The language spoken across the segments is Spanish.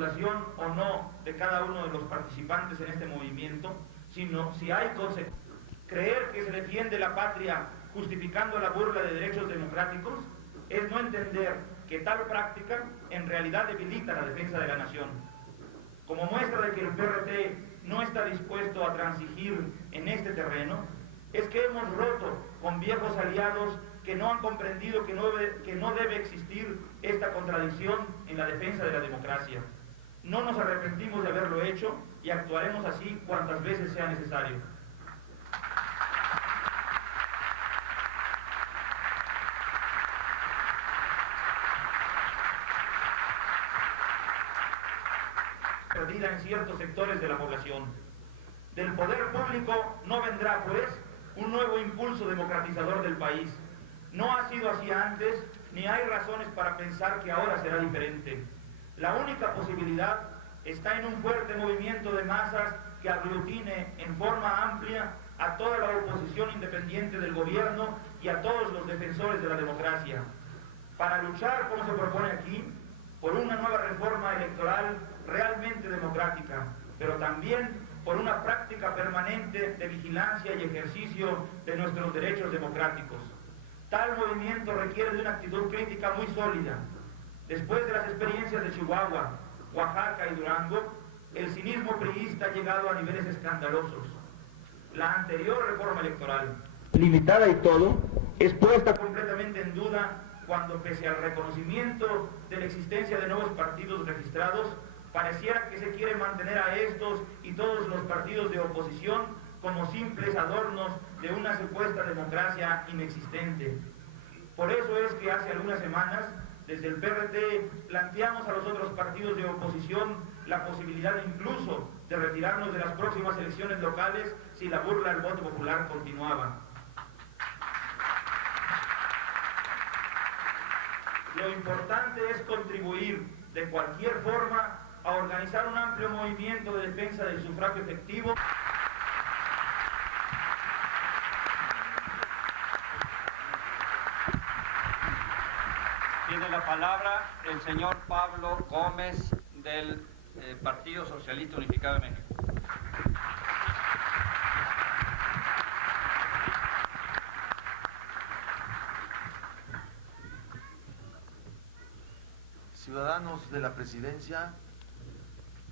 postulación o no de cada uno de los participantes en este movimiento, sino si hay consecuencias. Creer que se defiende la patria justificando la burla de derechos democráticos es no entender que tal práctica en realidad debilita la defensa de la nación. Como muestra de que el PRT no está dispuesto a transigir en este terreno, es que hemos roto con viejos aliados que no han comprendido que no debe existir esta contradicción en la defensa de la democracia. No nos arrepentimos de haberlo hecho y actuaremos así cuantas veces sea necesario. Perdida en ciertos sectores de la población. Del poder público no vendrá, pues, un nuevo impulso democratizador del país. No ha sido así antes, ni hay razones para pensar que ahora será diferente. La única posibilidad está en un fuerte movimiento de masas que aglutine en forma amplia a toda la oposición independiente del gobierno y a todos los defensores de la democracia. Para luchar, como se propone aquí, por una nueva reforma electoral realmente democrática, pero también por una práctica permanente de vigilancia y ejercicio de nuestros derechos democráticos. Tal movimiento requiere de una actitud crítica muy sólida. Después de las experiencias de Chihuahua, Oaxaca y Durango, el cinismo priista ha llegado a niveles escandalosos. La anterior reforma electoral, limitada y todo, es puesta completamente en duda cuando, pese al reconocimiento de la existencia de nuevos partidos registrados, pareciera que se quiere mantener a estos y todos los partidos de oposición como simples adornos de una supuesta democracia inexistente. Por eso es que hace algunas semanas, desde el PRT, planteamos a los otros partidos de oposición la posibilidad incluso de retirarnos de las próximas elecciones locales si la burla al voto popular continuaba. Lo importante es contribuir de cualquier forma a organizar un amplio movimiento de defensa del sufragio efectivo. Tiene la palabra el señor Pablo Gómez del Partido Socialista Unificado de México. Ciudadanos de la Presidencia,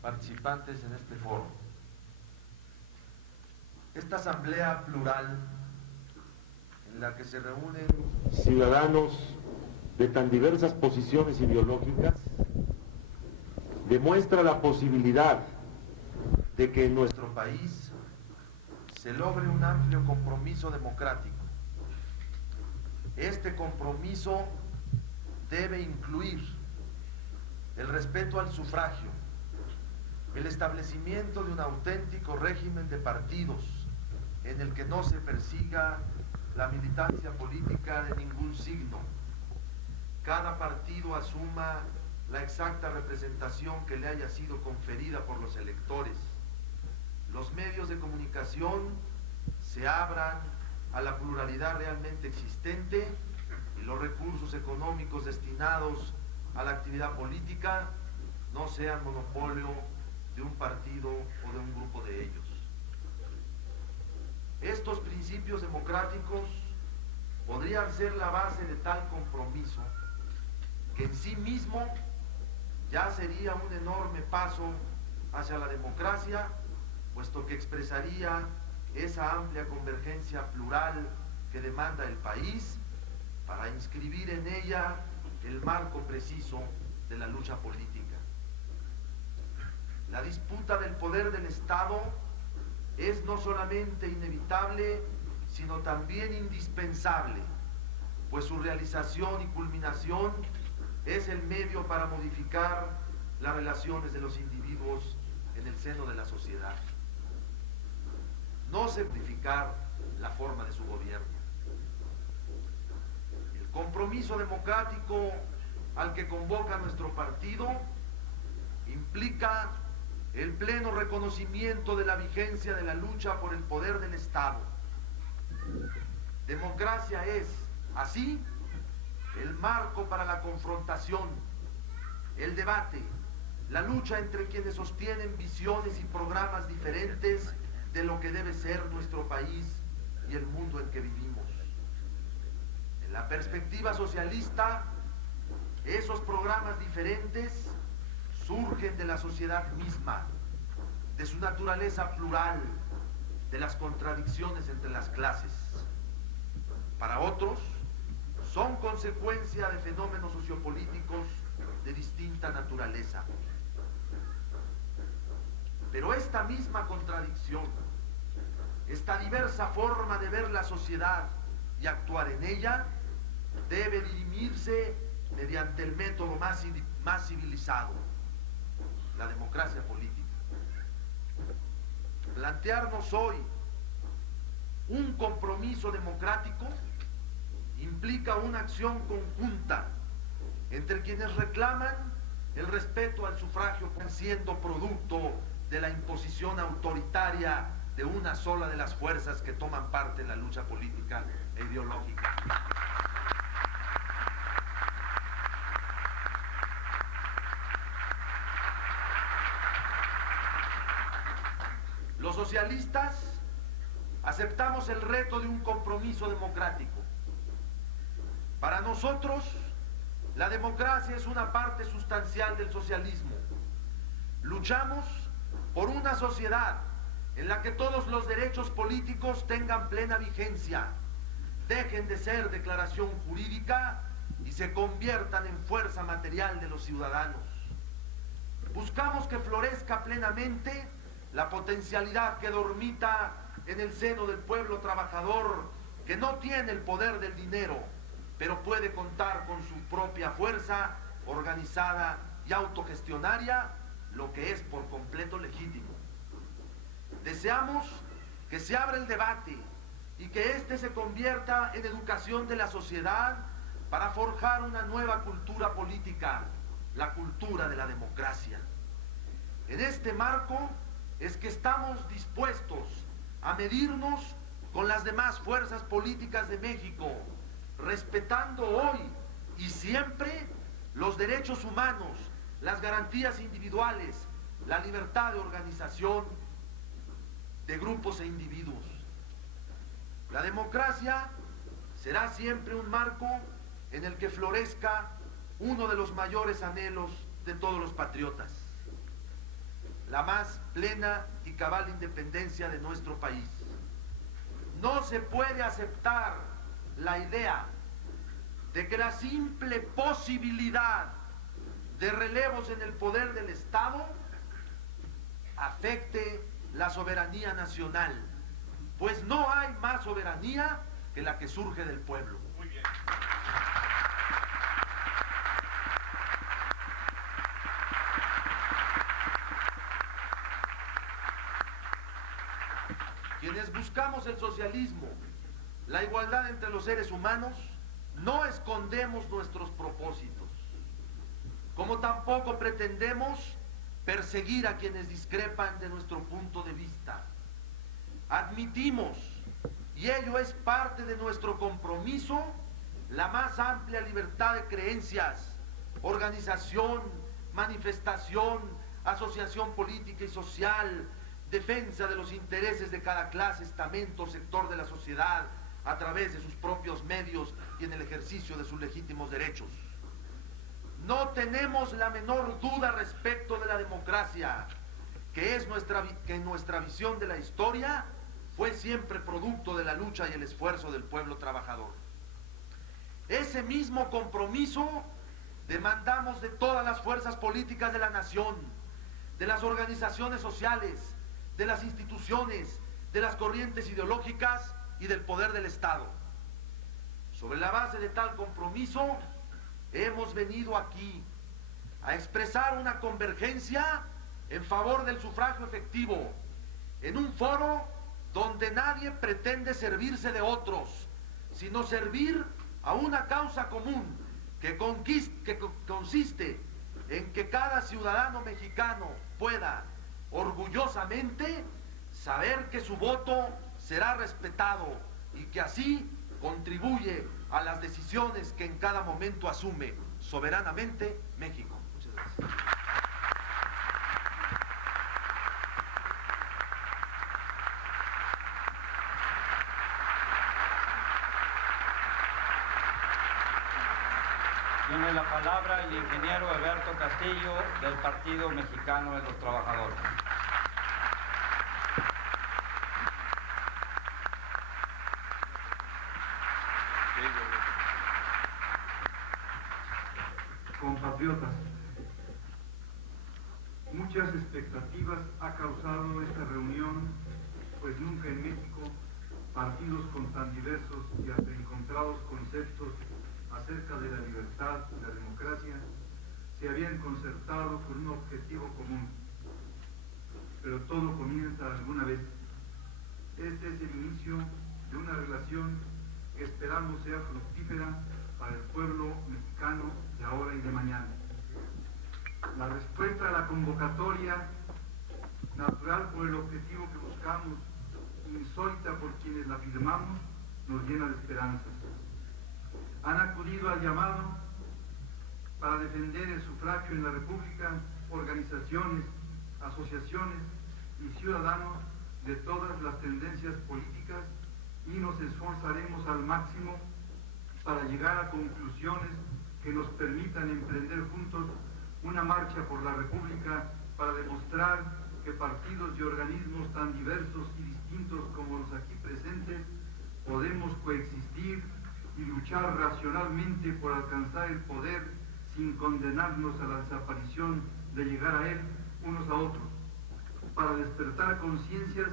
participantes en este foro. Esta asamblea plural en la que se reúnen ciudadanos de tan diversas posiciones ideológicas demuestra la posibilidad de que en nuestro país se logre un amplio compromiso democrático. Este compromiso debe incluir el respeto al sufragio, el establecimiento de un auténtico régimen de partidos en el que no se persiga la militancia política de ningún signo. Cada partido asuma la exacta representación que le haya sido conferida por los electores. Los medios de comunicación se abran a la pluralidad realmente existente y los recursos económicos destinados a la actividad política no sean monopolio de un partido o de un grupo de ellos. Estos principios democráticos podrían ser la base de tal compromiso que en sí mismo ya sería un enorme paso hacia la democracia, puesto que expresaría esa amplia convergencia plural que demanda el país para inscribir en ella el marco preciso de la lucha política. La disputa del poder del Estado es no solamente inevitable, sino también indispensable, pues su realización y culminación es el medio para modificar las relaciones de los individuos en el seno de la sociedad. No simplificar la forma de su gobierno. El compromiso democrático al que convoca nuestro partido implica el pleno reconocimiento de la vigencia de la lucha por el poder del Estado. Democracia es, así, el marco para la confrontación, el debate, la lucha entre quienes sostienen visiones y programas diferentes de lo que debe ser nuestro país y el mundo en que vivimos. En la perspectiva socialista, esos programas diferentes surgen de la sociedad misma, de su naturaleza plural, de las contradicciones entre las clases. Para otros, son consecuencia de fenómenos sociopolíticos de distinta naturaleza. Pero esta misma contradicción, esta diversa forma de ver la sociedad y actuar en ella, debe dirimirse mediante el método más civilizado, la democracia política. Plantearnos hoy un compromiso democrático implica una acción conjunta entre quienes reclaman el respeto al sufragio siendo producto de la imposición autoritaria de una sola de las fuerzas que toman parte en la lucha política e ideológica. Los socialistas aceptamos el reto de un compromiso democrático. Para nosotros, la democracia es una parte sustancial del socialismo. Luchamos por una sociedad en la que todos los derechos políticos tengan plena vigencia, dejen de ser declaración jurídica y se conviertan en fuerza material de los ciudadanos. Buscamos que florezca plenamente la potencialidad que dormita en el seno del pueblo trabajador, que no tiene el poder del dinero, pero puede contar con su propia fuerza organizada y autogestionaria, lo que es por completo legítimo. Deseamos que se abra el debate y que éste se convierta en educación de la sociedad para forjar una nueva cultura política, la cultura de la democracia. En este marco es que estamos dispuestos a medirnos con las demás fuerzas políticas de México, respetando hoy y siempre los derechos humanos, las garantías individuales, la libertad de organización de grupos e individuos. La democracia será siempre un marco en el que florezca uno de los mayores anhelos de todos los patriotas: la más plena y cabal independencia de nuestro país. No se puede aceptar la idea de que la simple posibilidad de relevos en el poder del Estado afecte la soberanía nacional, pues no hay más soberanía que la que surge del pueblo. Muy bien. Quienes buscamos el socialismo, la igualdad entre los seres humanos, no escondemos nuestros propósitos, como tampoco pretendemos perseguir a quienes discrepan de nuestro punto de vista. Admitimos, y ello es parte de nuestro compromiso, la más amplia libertad de creencias, organización, manifestación, asociación política y social, defensa de los intereses de cada clase, estamento o sector de la sociedad a través de sus propios medios y en el ejercicio de sus legítimos derechos. No tenemos la menor duda respecto de la democracia, que en nuestra visión de la historia fue siempre producto de la lucha y el esfuerzo del pueblo trabajador. Ese mismo compromiso demandamos de todas las fuerzas políticas de la nación, de las organizaciones sociales, de las instituciones, de las corrientes ideológicas y del poder del Estado. Sobre la base de tal compromiso, hemos venido aquí a expresar una convergencia en favor del sufragio efectivo, en un foro donde nadie pretende servirse de otros, sino servir a una causa común que consiste en que cada ciudadano mexicano pueda orgullosamente saber que su voto será respetado y que así contribuye a las decisiones que en cada momento asume soberanamente México. Muchas gracias. Tiene la palabra el ingeniero Alberto Castillo, del Partido Mexicano de los Trabajadores. Compatriotas, muchas expectativas ha causado esta reunión, pues nunca en México partidos con tan diversos y hasta encontrados conceptos acerca de la libertad y la democracia se habían concertado con un objetivo común. Pero todo comienza alguna vez. Este es el inicio de una relación que esperamos sea fructífera para el pueblo mexicano de ahora y de mañana. La respuesta a la convocatoria, natural por el objetivo que buscamos, insólita por quienes la firmamos, nos llena de esperanzas. Han acudido al llamado para defender el sufragio en la República organizaciones, asociaciones y ciudadanos de todas las tendencias políticas, y nos esforzaremos al máximo para llegar a conclusiones que nos permitan emprender juntos una marcha por la República para demostrar que partidos y organismos tan diversos y distintos como los aquí presentes podemos coexistir y luchar racionalmente por alcanzar el poder sin condenarnos a la desaparición de llegar a él unos a otros, para despertar conciencias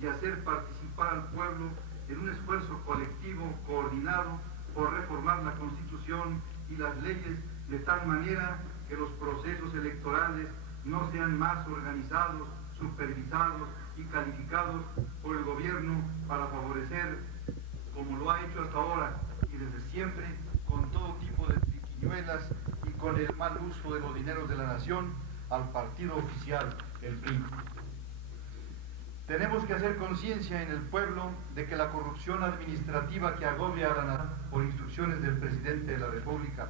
y hacer participar al pueblo en un esfuerzo colectivo coordinado por reformar la Constitución y las leyes de tal manera que los procesos electorales no sean más organizados, supervisados y calificados por el gobierno para favorecer, como lo ha hecho hasta ahora y desde siempre, con todo tipo de triquiñuelas y con el mal uso de los dineros de la nación, al partido oficial, el PRI. Tenemos que hacer conciencia en el pueblo de que la corrupción administrativa que agobia a la nación por instrucciones del presidente de la República,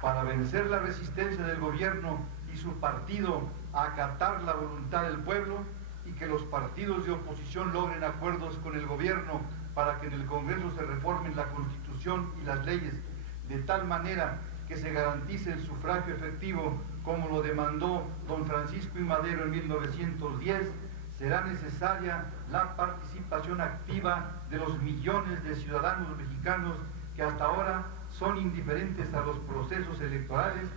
para vencer la resistencia del gobierno y su partido a acatar la voluntad del pueblo, y que los partidos de oposición logren acuerdos con el gobierno para que en el Congreso se reformen la Constitución y las leyes de tal manera que se garantice el sufragio efectivo como lo demandó don Francisco I. Madero en 1910, será necesaria la participación activa de los millones de ciudadanos mexicanos que hasta ahora son indiferentes a los procesos electorales,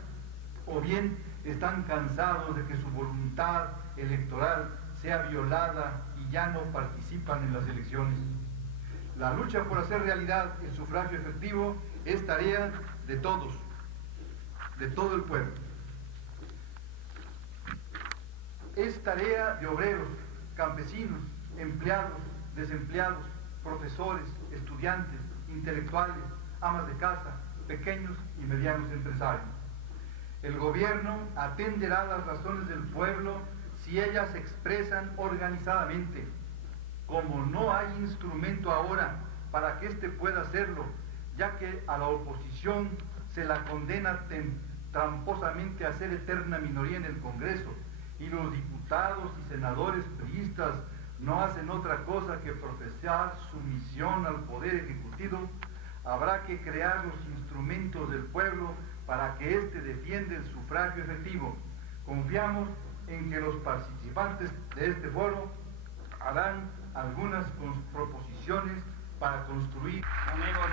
o bien están cansados de que su voluntad electoral sea violada y ya no participan en las elecciones. La lucha por hacer realidad el sufragio efectivo es tarea de todos, de todo el pueblo. Es tarea de obreros, campesinos, empleados, desempleados, profesores, estudiantes, intelectuales, amas de casa, pequeños y medianos empresarios. El gobierno atenderá las razones del pueblo si ellas se expresan organizadamente. Como no hay instrumento ahora para que éste pueda hacerlo, ya que a la oposición se la condena tramposamente a ser eterna minoría en el Congreso, y los diputados y senadores priistas no hacen otra cosa que profesar sumisión al Poder Ejecutivo, habrá que crear los instrumentos del pueblo para que éste defienda el sufragio efectivo. Confiamos en que los participantes de este foro harán algunas proposiciones para construir. Amigos,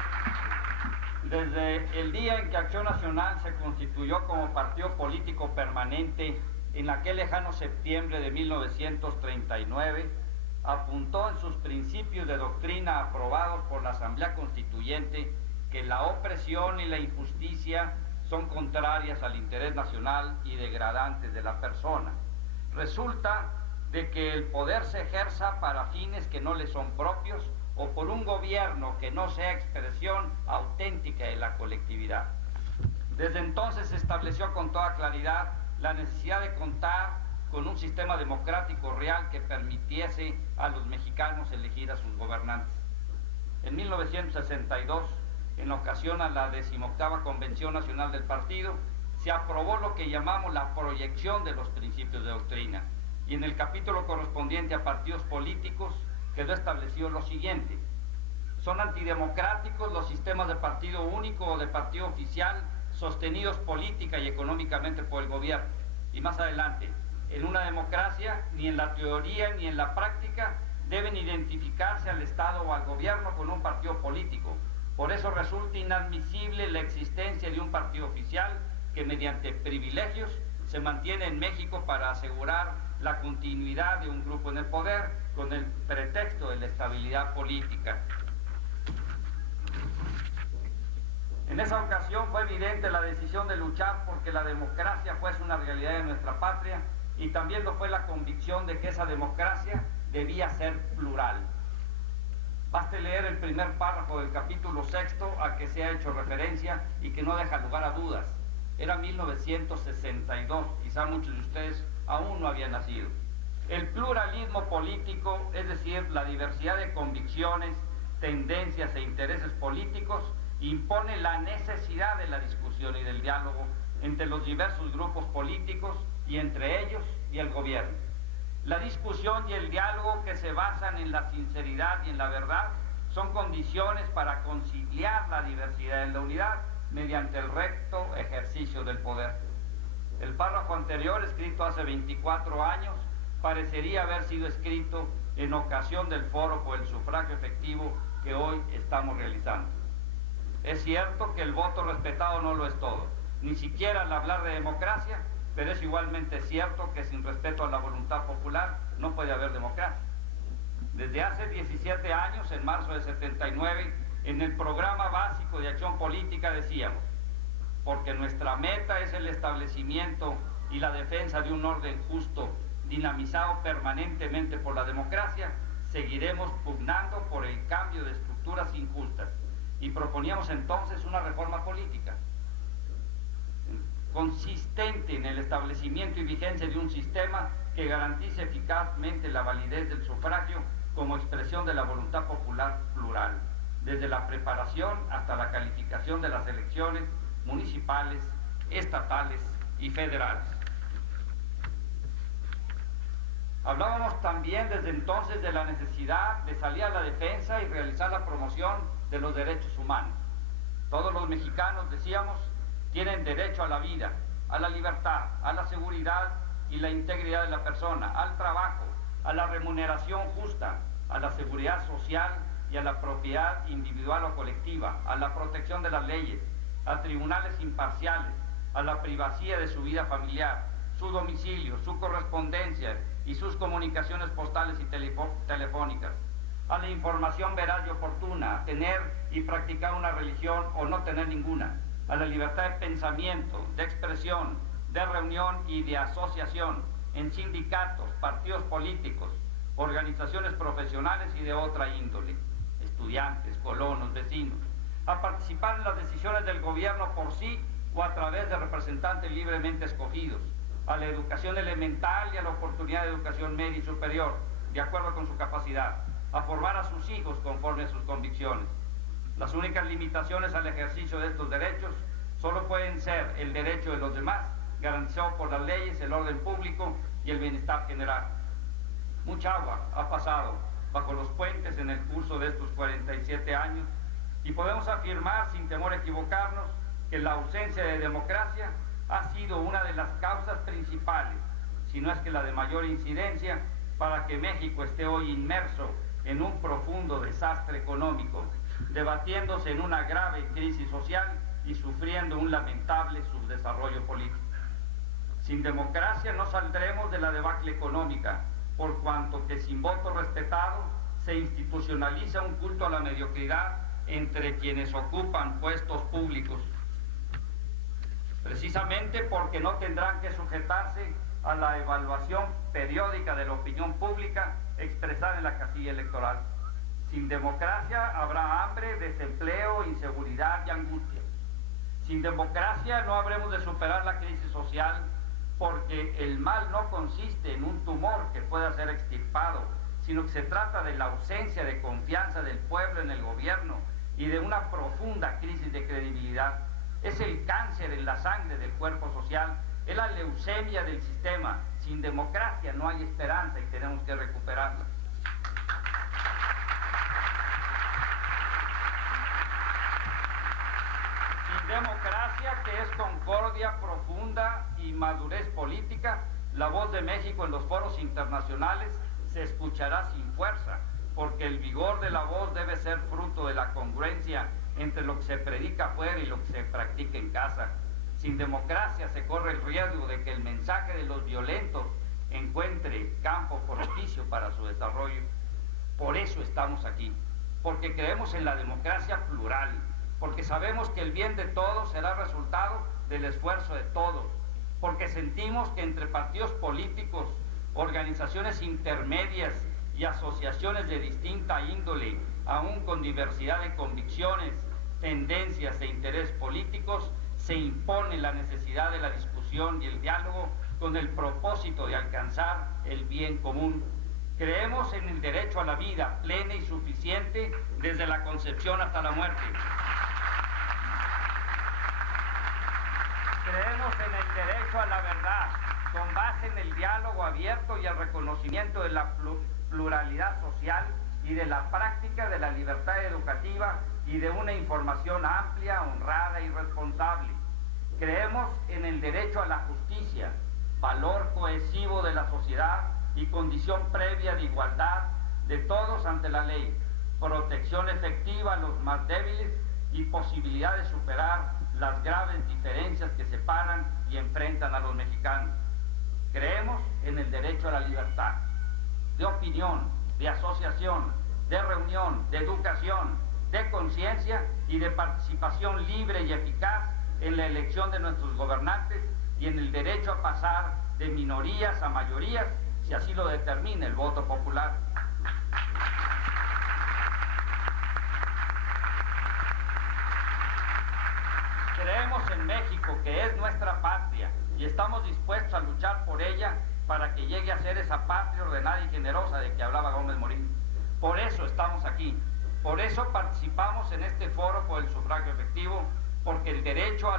desde el día en que Acción Nacional se constituyó como partido político permanente, en aquel lejano septiembre de 1939, apuntó en sus principios de doctrina aprobados por la Asamblea Constituyente que la opresión y la injusticia son contrarias al interés nacional y degradantes de la persona. Resulta de que el poder se ejerza para fines que no le son propios o por un gobierno que no sea expresión auténtica de la colectividad. Desde entonces se estableció con toda claridad la necesidad de contar con un sistema democrático real que permitiese a los mexicanos elegir a sus gobernantes. En 1962, en ocasión a la 18ª Convención Nacional del Partido, se aprobó lo que llamamos la proyección de los principios de doctrina, y en el capítulo correspondiente a partidos políticos quedó establecido lo siguiente: son antidemocráticos los sistemas de partido único o de partido oficial sostenidos política y económicamente por el gobierno. Y más adelante, en una democracia, ni en la teoría ni en la práctica, deben identificarse al Estado o al gobierno con un partido político. Por eso resulta inadmisible la existencia de un partido oficial que mediante privilegios se mantiene en México para asegurar la continuidad de un grupo en el poder con el pretexto de la estabilidad política. En esa ocasión fue evidente la decisión de luchar porque la democracia fuese una realidad de nuestra patria, y también lo fue la convicción de que esa democracia debía ser plural. Baste leer el primer párrafo del capítulo 6 a que se ha hecho referencia y que no deja lugar a dudas. Era 1962, quizá muchos de ustedes aún no habían nacido. El pluralismo político, es decir, la diversidad de convicciones, tendencias e intereses políticos, impone la necesidad de la discusión y del diálogo entre los diversos grupos políticos y entre ellos y el gobierno. La discusión y el diálogo, que se basan en la sinceridad y en la verdad, son condiciones para conciliar la diversidad en la unidad mediante el recto ejercicio del poder. El párrafo anterior, escrito hace 24 años, parecería haber sido escrito en ocasión del foro por el sufragio efectivo que hoy estamos realizando. Es cierto que el voto respetado no lo es todo, ni siquiera al hablar de democracia, pero es igualmente cierto que sin respeto a la voluntad popular no puede haber democracia. Desde hace 17 años, en marzo de 79, en el programa básico de acción política decíamos: porque nuestra meta es el establecimiento y la defensa de un orden justo, dinamizado permanentemente por la democracia, seguiremos pugnando por el cambio de estructuras injustas. Y proponíamos entonces una reforma política consistente en el establecimiento y vigencia de un sistema que garantice eficazmente la validez del sufragio como expresión de la voluntad popular plural, desde la preparación hasta la calificación de las elecciones municipales, estatales y federales. Hablábamos también desde entonces de la necesidad de salir a la defensa y realizar la promoción de los derechos humanos. Todos los mexicanos, decíamos, tienen derecho a la vida, a la libertad, a la seguridad y la integridad de la persona, al trabajo, a la remuneración justa, a la seguridad social y a la propiedad individual o colectiva, a la protección de las leyes, a tribunales imparciales, a la privacidad de su vida familiar, su domicilio, su correspondencia y sus comunicaciones postales y telefónicas, a la información veraz y oportuna, a tener y practicar una religión o no tener ninguna, a la libertad de pensamiento, de expresión, de reunión y de asociación en sindicatos, partidos políticos, organizaciones profesionales y de otra índole, estudiantes, colonos, vecinos, a participar en las decisiones del gobierno por sí o a través de representantes libremente escogidos, a la educación elemental y a la oportunidad de educación media y superior, de acuerdo con su capacidad, a formar a sus hijos conforme a sus convicciones. Las únicas limitaciones al ejercicio de estos derechos solo pueden ser el derecho de los demás, garantizado por las leyes, el orden público y el bienestar general. Mucha agua ha pasado bajo los puentes en el curso de estos 47 años y podemos afirmar, sin temor a equivocarnos, que la ausencia de democracia ha sido una de las causas principales, si no es que la de mayor incidencia, para que México esté hoy inmerso en un profundo desastre económico, debatiéndose en una grave crisis social y sufriendo un lamentable subdesarrollo político. Sin democracia no saldremos de la debacle económica, por cuanto que sin voto respetado se institucionaliza un culto a la mediocridad entre quienes ocupan puestos públicos, precisamente porque no tendrán que sujetarse a la evaluación periódica de la opinión pública expresada en la casilla electoral. Sin democracia habrá hambre, desempleo, inseguridad y angustia. Sin democracia no habremos de superar la crisis social, porque el mal no consiste en un tumor que pueda ser extirpado, sino que se trata de la ausencia de confianza del pueblo en el gobierno y de una profunda crisis de credibilidad. Es el cáncer en la sangre del cuerpo social, es la leucemia del sistema. Sin democracia no hay esperanza y tenemos que recuperarla. Sin democracia, que es concordia profunda y madurez política, la voz de México en los foros internacionales se escuchará sin fuerza, porque el vigor de la voz debe ser fruto de la congruencia entre lo que se predica afuera y lo que se practica en casa. Sin democracia se corre el riesgo de que el mensaje de los violentos encuentre campo propicio para su desarrollo. Por eso estamos aquí, porque creemos en la democracia plural, porque sabemos que el bien de todos será resultado del esfuerzo de todos, porque sentimos que entre partidos políticos, organizaciones intermedias y asociaciones de distinta índole, aún con diversidad de convicciones, tendencias e intereses políticos, se impone la necesidad de la discusión y el diálogo con el propósito de alcanzar el bien común. Creemos en el derecho a la vida plena y suficiente desde la concepción hasta la muerte. Creemos en el derecho a la verdad, con base en el diálogo abierto y el reconocimiento de la pluralidad social y de la práctica de la libertad educativa y de una información amplia, honrada y responsable. Creemos en el derecho a la justicia, valor cohesivo de la sociedad y condición previa de igualdad de todos ante la ley, protección efectiva a los más débiles y posibilidad de superar las graves diferencias que separan y enfrentan a los mexicanos. Creemos en el derecho a la libertad de opinión, de asociación, de reunión, de educación, de conciencia y de participación libre y eficaz en la elección de nuestros gobernantes y en el derecho a pasar de minorías a mayorías, si así lo determina el voto popular. Creemos en México, que es nuestra patria, y estamos dispuestos a luchar por ella para que llegue a ser esa patria ordenada y generosa de que hablaba Gómez Morín. Por eso estamos aquí, por eso participamos en este foro por el sufragio efectivo, porque el derecho a